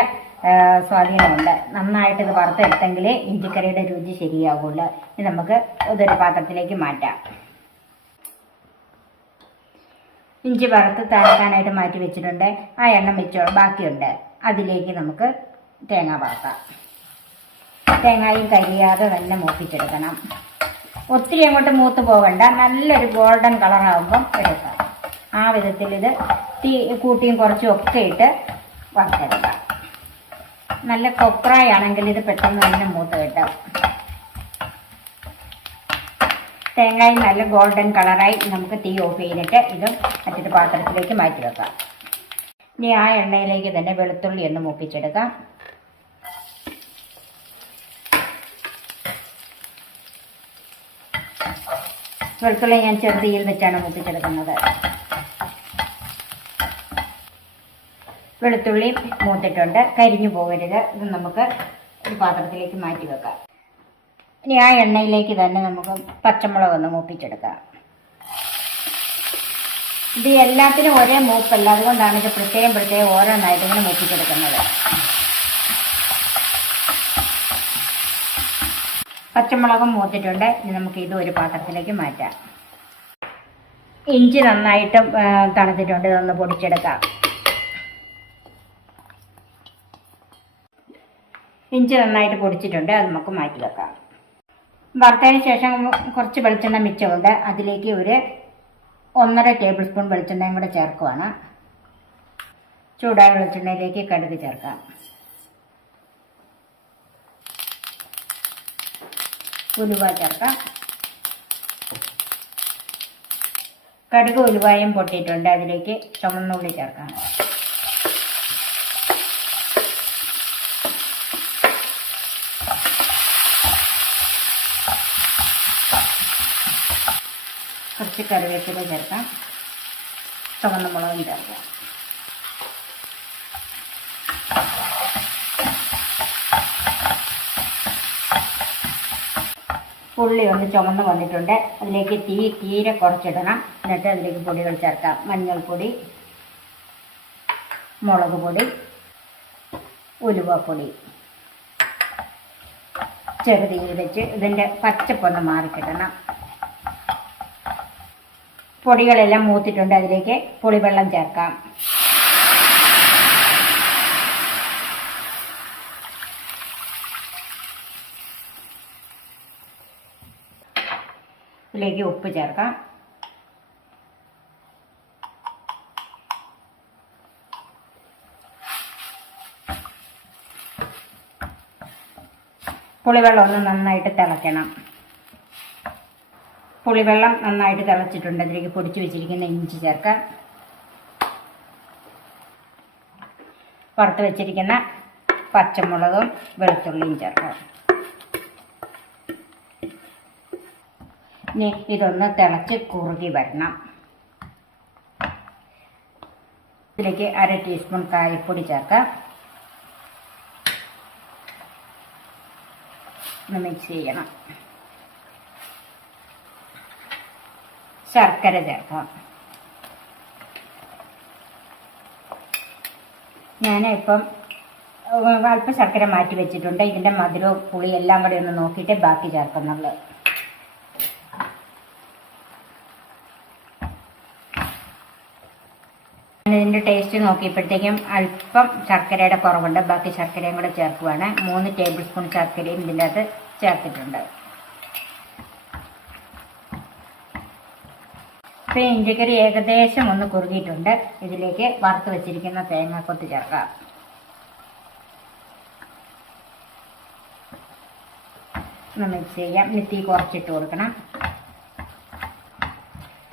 സ്വാധീനമുണ്ട്. നന്നായിട്ട് ഇത് വറുത്തെടുത്തെങ്കിലേ ഇഞ്ചിക്കറിയുടെ രുചി ശരിയാകുള്ളൂ. ഇനി നമുക്ക് ഇതൊരു പാത്രത്തിലേക്ക് മാറ്റാം. ഇഞ്ചി വറുത്ത് തണുക്കാനായിട്ട് മാറ്റി വെച്ചിട്ടുണ്ട്. ആ എണ്ണ ബാക്കിയുണ്ട്. അതിലേക്ക് നമുക്ക് തേങ്ങ വറുക്കാം. തേങ്ങയും കരിയാതെ തന്നെ മൂപ്പിച്ചെടുക്കണം. ഒത്തിരി അങ്ങോട്ട് മൂത്ത് പോകണ്ട, നല്ലൊരു ഗോൾഡൻ കളറാകുമ്പം എടുക്കാം. ആ വിധത്തിൽ ഇത് തീ കൂട്ടിയും കുറച്ചും ഒക്കെ ഇട്ട് വറുത്തെടുക്കാം. നല്ല കൊപ്രായാണെങ്കിൽ ഇത് പെട്ടെന്ന് തന്നെ മൂത്ത് കിട്ടും. തേങ്ങയും നല്ല ഗോൾഡൻ കളറായി നമുക്ക് തീ ഓഫ് ചെയ്തിട്ട് ഇത് മറ്റൊരു പാത്രത്തിലേക്ക് മാറ്റി വെക്കാം. ഇനി ആ എണ്ണയിലേക്ക് തന്നെ വെളുത്തുള്ളി ഒന്ന് മൂപ്പിച്ചെടുക്കാം. വെളുത്തുള്ളി ഞാൻ ചെറുതീയിൽ വെച്ചാണ് മൂപ്പിച്ചെടുക്കുന്നത്. വെളുത്തുള്ളി മൂത്തിട്ടുണ്ട്, കരിഞ്ഞു പോകരുത്. ഇത് നമുക്ക് ഒരു പാത്രത്തിലേക്ക് മാറ്റി വെക്കാം. ഇനി ആ എണ്ണയിലേക്ക് തന്നെ നമുക്ക് പച്ചമുളക് ഒന്ന് മൂപ്പിച്ചെടുക്കാം. ഇത് എല്ലാത്തിനും ഒരേ മൂപ്പല്ല, അതുകൊണ്ടാണ് ഇത് പ്രത്യേകം ഓരോന്നായിട്ട് ഇങ്ങനെ മൂപ്പിച്ചെടുക്കുന്നത്. പച്ചമുളകും മൂത്തിട്ടുണ്ട്. ഇനി നമുക്ക് ഇത് ഒരു പാത്രത്തിലേക്ക് മാറ്റാം. ഇഞ്ചി നന്നായിട്ട് തണുത്തിട്ടുണ്ട്, ഇതൊന്ന് പൊടിച്ചെടുക്കാം. ഇഞ്ചി നന്നായിട്ട് പൊടിച്ചിട്ടുണ്ട്, അത് നമുക്ക് മാറ്റി വെക്കാം. വറുത്തതിന് ശേഷം കുറച്ച് വെളിച്ചെണ്ണ മിച്ചമുണ്ട്. അതിലേക്ക് ഒരു 1.5 ടേബിൾ സ്പൂൺ വെളിച്ചെണ്ണയും കൂടെ ചേർക്കുവാണ്. ചൂടായ വെളിച്ചെണ്ണയിലേക്ക് കടുക് ചേർക്കാം. ഉലുവ ചേർക്കാം. കടുക് ഉലുവായും പൊട്ടിയിട്ടുണ്ട്. അതിലേക്ക് ചുവന്നുള്ളി ചേർക്കാം. കുറച്ച് കറിവേപ്പില ചേർക്കാം. ചുവന്ന മുളകും ചേർക്കാം. ഉള്ളി ഒന്ന് ചുമന്ന് വന്നിട്ടുണ്ട്. അതിലേക്ക് തീരെ കുറച്ചിടണം. എന്നിട്ട് അതിലേക്ക് പൊടികൾ ചേർക്കാം. മഞ്ഞൾപ്പൊടി, മുളക് പൊടി, ഉലുവപ്പൊടി. ചെറുതീയിൽ വെച്ച് ഇതിൻ്റെ പച്ചപ്പൊന്ന് മാറിക്കിട്ടണം. പൊടികളെല്ലാം മൂത്തിട്ടുണ്ട്. അതിലേക്ക് പുളിവെള്ളം ചേർക്കാം. ഇതിലേക്ക് ഉപ്പ് ചേർക്കാം. പുളിവെള്ളം ഒന്ന് നന്നായിട്ട് തിളയ്ക്കണം. പുളിവെള്ളം നന്നായിട്ട് തിളച്ചിട്ടുണ്ട്. അതിലേക്ക് പൊടിച്ചു വെച്ചിരിക്കുന്ന ഇഞ്ചി ചേർക്കാം. വറുത്ത് വെച്ചിരിക്കുന്ന പച്ചമുളകും വെളുത്തുള്ളിയും ചേർക്കാം. ഇനി ഇതൊന്ന് തിളച്ച് കുറുകി വരണം. ഇതിലേക്ക് 1/2 ടീസ്പൂൺ കായപ്പൊടി ചേർക്കാം. ഒന്ന് മിക്സ് ചെയ്യണം. ശർക്കര ചേർക്കാം. ഞാനിപ്പം അല്പം ശർക്കര മാറ്റി വെച്ചിട്ടുണ്ട്. ഇതിൻ്റെ മധുരവും പുളി എല്ലാം കൂടി ഒന്ന് നോക്കിയിട്ട് ബാക്കി ചേർക്കുന്നുള്ളൂ. ഇതിൻ്റെ ടേസ്റ്റ് നോക്കിയപ്പോഴത്തേക്കും അല്പം ശർക്കരയുടെ കുറവുണ്ട്. ബാക്കി ശർക്കരയും കൂടെ ചേർക്കുവാണ്. 3 ടേബിൾ സ്പൂൺ ശർക്കരയും ഇതിൻ്റെ അകത്ത് ചേർത്തിട്ടുണ്ട്. ഇപ്പോൾ ഇഞ്ചിക്കറി ഏകദേശം ഒന്ന് കുറുകിയിട്ടുണ്ട്. ഇതിലേക്ക് വറുത്ത് വെച്ചിരിക്കുന്ന തേങ്ങാക്കൊത്ത് ചേർക്കാം. ഒന്ന് മിക്സ് ചെയ്യാം. ഇനി തീ കുറച്ചിട്ട് കൊടുക്കണം.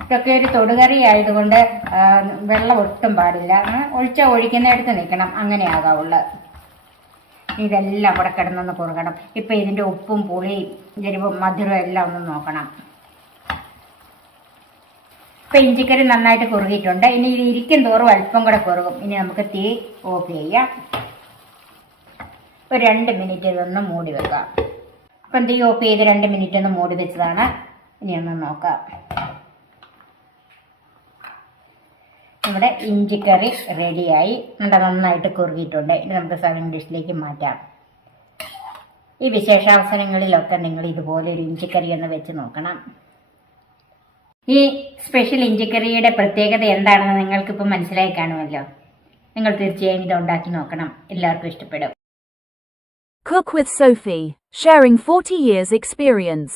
ഇതൊക്കെ ഒരു തൊടുകറി ആയതുകൊണ്ട് വെള്ളം ഒട്ടും പാടില്ല. ഒഴിക്കുന്നിടത്ത് നിൽക്കണം, അങ്ങനെ ആകാവുള്ളൂ. ഇതെല്ലാം കൂടെ കിടന്നൊന്ന് കുറുകണം. ഇപ്പം ഇതിൻ്റെ ഉപ്പും പുളിയും എരിവും മധുരവും എല്ലാം ഒന്ന് നോക്കണം. ഇപ്പം ഇഞ്ചിക്കറി നന്നായിട്ട് കുറുകിയിട്ടുണ്ട്. ഇനി ഇത് ഇരിക്കും തോറും അല്പം കൂടെ കുറുകും. ഇനി നമുക്ക് തീ ഓഫ് ചെയ്യാം. ഒരു 2 മിനിറ്റ് ഇതൊന്ന് മൂടി വെക്കാം. ഇപ്പം തീ ഓഫ് ചെയ്ത് 2 മിനിറ്റ് ഒന്ന് മൂടി വെച്ചതാണ്. ഇനി ഒന്ന് നോക്കാം. നമ്മുടെ ഇഞ്ചിക്കറി റെഡിയായി. നന്നായിട്ട് കുറുകിയിട്ടുണ്ട്. ഇനി നമുക്ക് സർവിംഗ് ഡിഷിലേക്ക് മാറ്റാം. ഈ വിശേഷാവസരങ്ങളിലൊക്കെ നിങ്ങൾ ഇതുപോലെ ഒരു ഇഞ്ചിക്കറി ഒന്ന് വെച്ച് നോക്കണം. ഈ സ്പെഷ്യൽ ഇഞ്ചിക്കറിയുടെ പ്രത്യേകത എന്താണെന്ന് നിങ്ങൾക്കിപ്പോൾ മനസ്സിലായി കാണുമല്ലോ. നിങ്ങൾ തീർച്ചയായും ഇത് ഉണ്ടാക്കി നോക്കണം. എല്ലാവർക്കും ഇഷ്ടപ്പെടും. Cook with Sophie, sharing 40 years experience.